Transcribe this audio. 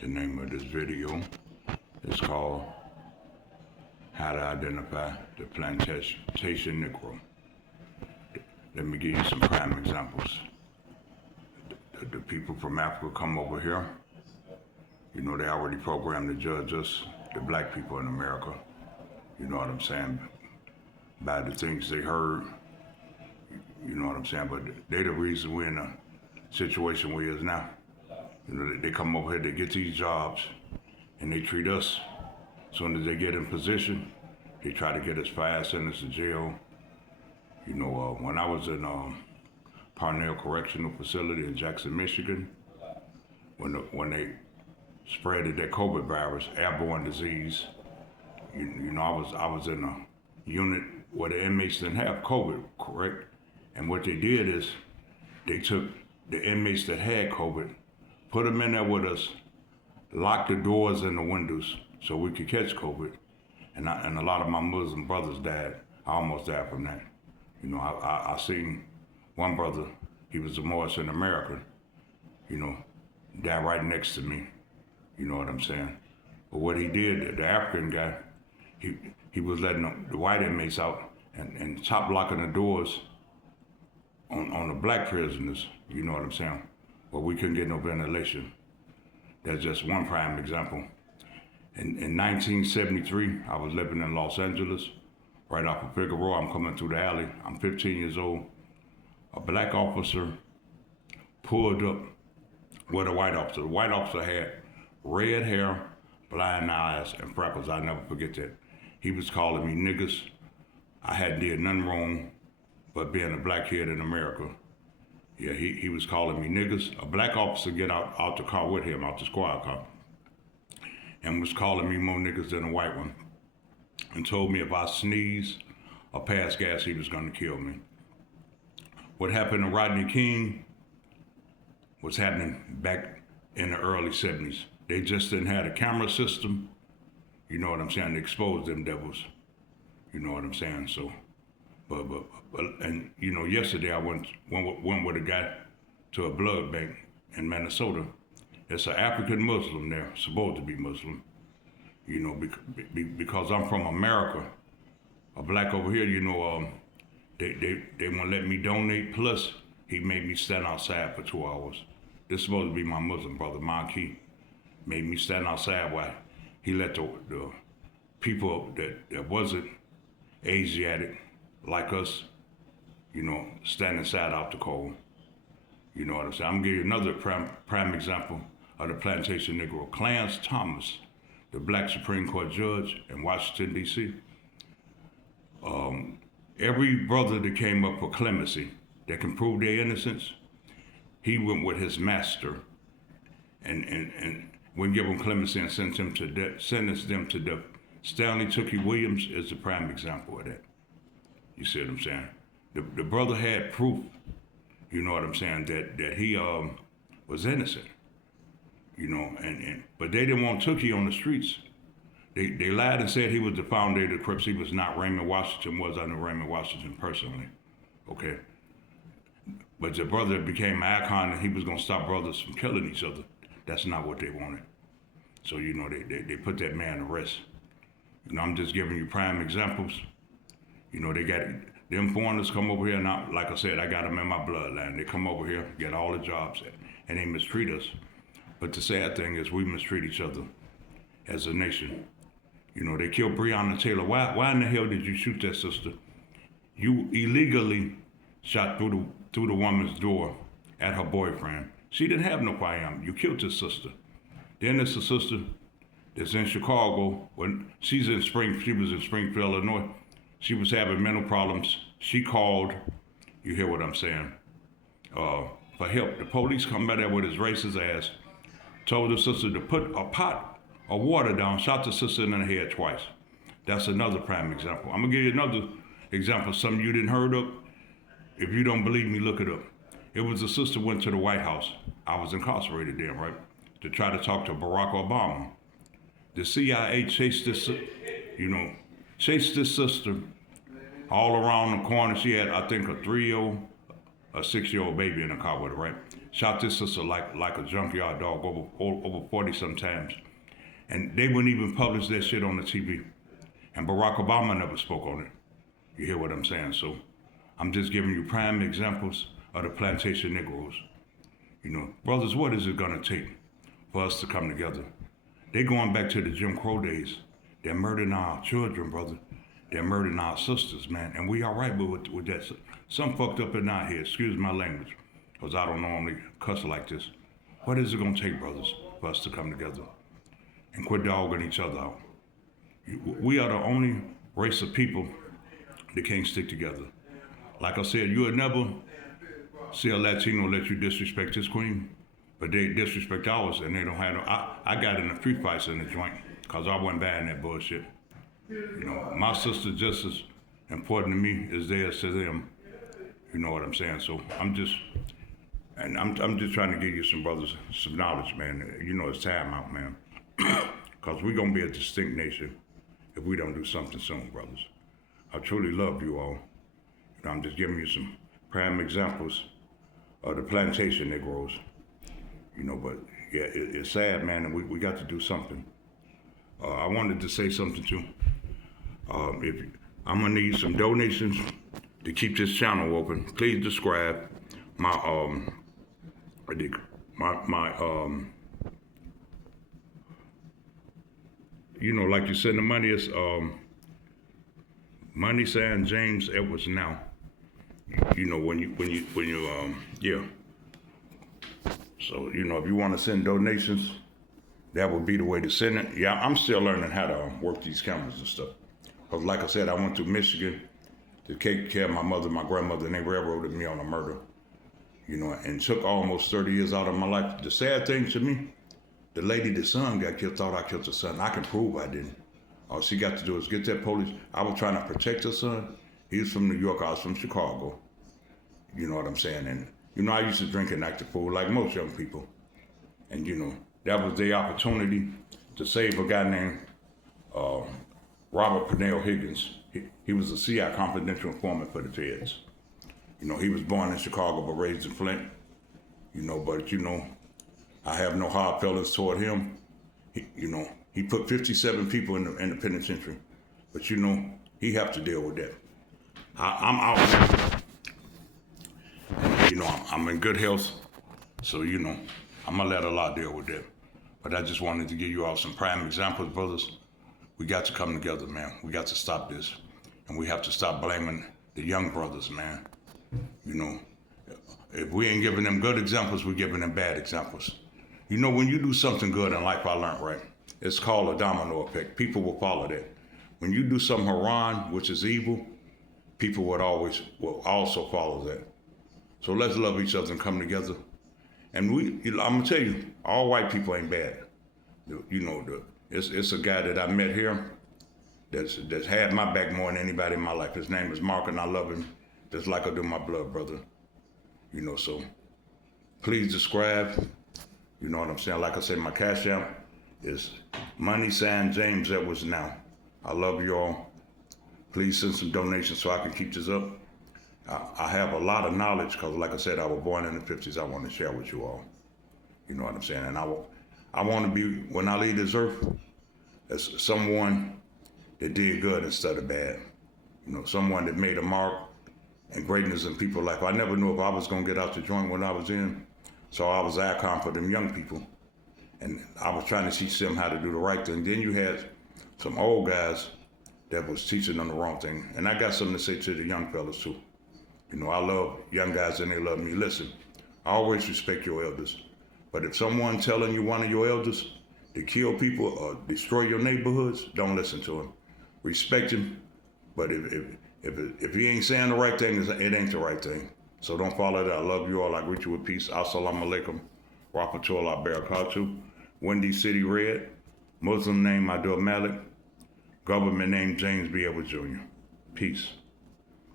The name of this video is called How to Identify the Plantation Negro. Let me give you some prime examples. The people from Africa come over here. You know, they already programmed to judge us, the black people in America. You know what I'm saying? By the things they heard. You know what I'm saying? But they the reason we're in a situation we is now. You know, they come over here, they get these jobs, and they treat us. As soon as they get in position, they try to get us fired, send us to jail. You know, when I was in Parnell Correctional Facility in Jackson, Michigan, when they spread that COVID virus, airborne disease, you know, I was in a unit where the inmates didn't have COVID, correct? And what they did is they took the inmates that had COVID, put them in there with us, locked the doors and the windows so we could catch COVID. And a lot of my Muslim brothers died. I almost died from that. You know, I seen one brother, he was a Morrison American, you know, died right next to me. You know what I'm saying? But what he did, the African guy, he was letting the white inmates out and top locking the doors on the black prisoners. You know what I'm saying? But we couldn't get no ventilation. That's just one prime example. In 1973, I was living in Los Angeles, right off of Figueroa. I'm coming through the alley. I'm 15 years old. A black officer pulled up with a white officer. The white officer had red hair, blind eyes, and freckles. I'll never forget that. He was calling me niggas. I hadn't did nothing wrong but being a black kid in America. Yeah, he was calling me niggas. A black officer get out the car with him, out the squad car, and was calling me more niggas than a white one, and told me if I sneezed or passed gas, he was gonna kill me. What happened to Rodney King was happening back in the early 70s. They just didn't have a camera system, you know what I'm saying, to expose them devils. You know what I'm saying? So, but and you know, yesterday I went with a guy to a blood bank in Minnesota. It's an African Muslim there, supposed to be Muslim. You know, because I'm from America, a black over here, you know, they won't let me donate. Plus, he made me stand outside for 2 hours. This is supposed to be my Muslim brother, Mankey. Made me stand outside while he let the people that wasn't Asiatic like us, you know, stand inside out the cold. You know what I'm saying? I'm gonna give you another prime example of the plantation Negro. Clarence Thomas, the black Supreme Court judge in Washington, D.C. Every brother that came up for clemency, that can prove their innocence, he went with his master and wouldn't give them clemency and sentenced them to death. Stanley Tookie Williams is the prime example of that. You see what I'm saying? The brother had proof, you know what I'm saying, that he was innocent. You know, but they didn't want Tookie on the streets. They lied and said he was the founder of the Crips. He was not. Raymond Washington was. I knew Raymond Washington personally. Okay. But the brother became an icon and he was gonna stop brothers from killing each other. That's not what they wanted. So, you know, they put that man to rest. You know, I'm just giving you prime examples. You know, they got them foreigners come over here. Now, like I said, I got them in my bloodline. They come over here, get all the jobs, and they mistreat us. But the sad thing is we mistreat each other as a nation. You know, they killed Breonna Taylor. Why in the hell did you shoot that sister? You illegally shot through the woman's door at her boyfriend. She didn't have no firearm. You killed this sister. Then there's a sister that's in Chicago. When she was in Springfield, Illinois. She was having mental problems. She called, you hear what I'm saying, for help. The police come by there with his racist ass, told the sister to put a pot of water down, shot the sister in the head twice. That's another prime example. I'm gonna give you another example, something you didn't heard of. If you don't believe me, look it up. It was a sister went to the White House. I was incarcerated there, right? To try to talk to Barack Obama. The CIA chased this, chased this sister all around the corner. She had, I think, a 3-year-old, a 6-year-old baby in the car with her, right? shot this sister like a junkyard dog over 40 sometimes. And they wouldn't even publish that shit on the TV. And Barack Obama never spoke on it. You hear what I'm saying? So I'm just giving you prime examples of the plantation Negroes. You know, brothers, what is it gonna take for us to come together? They going back to the Jim Crow days. They're murdering our children, brother. They're murdering our sisters, man. And we all right with that. Some fucked up in our head, excuse my language, because I don't normally cuss like this. What is it gonna take, brothers, for us to come together and quit dogging each other out? We are the only race of people that can't stick together. Like I said, you would never see a Latino let you disrespect his queen, but they disrespect ours and they don't have no. I got in a few fights in the joint because I wasn't buying that bullshit. You know, my sister just as important to me as theirs to them. You know what I'm saying? So I'm just trying to give you some brothers some knowledge, man. You know, it's time out, man, because we're gonna be a distinct nation if we don't do something soon, brothers. I truly love you all. You know, I'm just giving you some prime examples of the plantation Negroes. You know, but yeah, it's sad, man, and we got to do something. I wanted to say something too. If I'm gonna need some donations to keep this channel open, please subscribe. You know, like you said, the money is Money sign James Edwards now. You know, when you yeah. So, you know, if you want to send donations, that would be the way to send it. Yeah, I'm still learning how to work these cameras and stuff. Because like I said, I went to Michigan to take care of my mother, my grandmother, and they railroaded me on a murder. You know, and took almost 30 years out of my life. The sad thing to me, the lady, the son got killed, thought I killed her son. I can prove I didn't. All she got to do is get that police. I was trying to protect her son. He was from New York, I was from Chicago. You know what I'm saying? And, you know, I used to drink and act a fool like most young people. And, you know, that was their opportunity to save a guy named Robert Pernell Higgins. He was a CI confidential informant for the feds. You know, he was born in Chicago but raised in Flint. You know, but, you know, I have no hard feelings toward him. You know, he put 57 people in the penitentiary. But, you know, he have to deal with that. I'm out. You know, I'm in good health. So, you know, I'm going to let Allah deal with that. But I just wanted to give you all some prime examples, brothers. We got to come together, man. We got to stop this. And we have to stop blaming the young brothers, man. You know, if we ain't giving them good examples, we're giving them bad examples. You know, when you do something good in life, I learned, right? It's called a domino effect. People will follow that. When you do something haram, which is evil, people will also follow that. So let's love each other and come together. And I'm gonna tell you, all white people ain't bad. You know, it's a guy that I met here that's had my back more than anybody in my life. His name is Mark, and I love him just like I do my blood brother. You know, so please subscribe. You know what I'm saying? Like I said, my cash app is money sign James Edwards now. I love you all. Please send some donations so I can keep this up. I have a lot of knowledge because, like I said, I was born in the 50s. I want to share with you all. You know what I'm saying? And I want to be, when I leave this earth, as someone that did good instead of bad. You know, someone that made a mark and greatness in people's life. I never knew if I was going to get out the joint when I was in. So I was icon for them young people. And I was trying to teach them how to do the right thing. Then you had some old guys that was teaching them the wrong thing. And I got something to say to the young fellas too. You know, I love young guys and they love me. Listen, I always respect your elders. But if someone telling you, one of your elders, to kill people or destroy your neighborhoods, don't listen to him. Respect him, but if he ain't saying the right thing, it ain't the right thing. So don't follow that. I love you all. I greet you with peace. Assalamu alaikum. Rahmatullah barakatuh. Windy City Red. Muslim name Abdul Malik. Government name James B. Edwards Jr. Peace.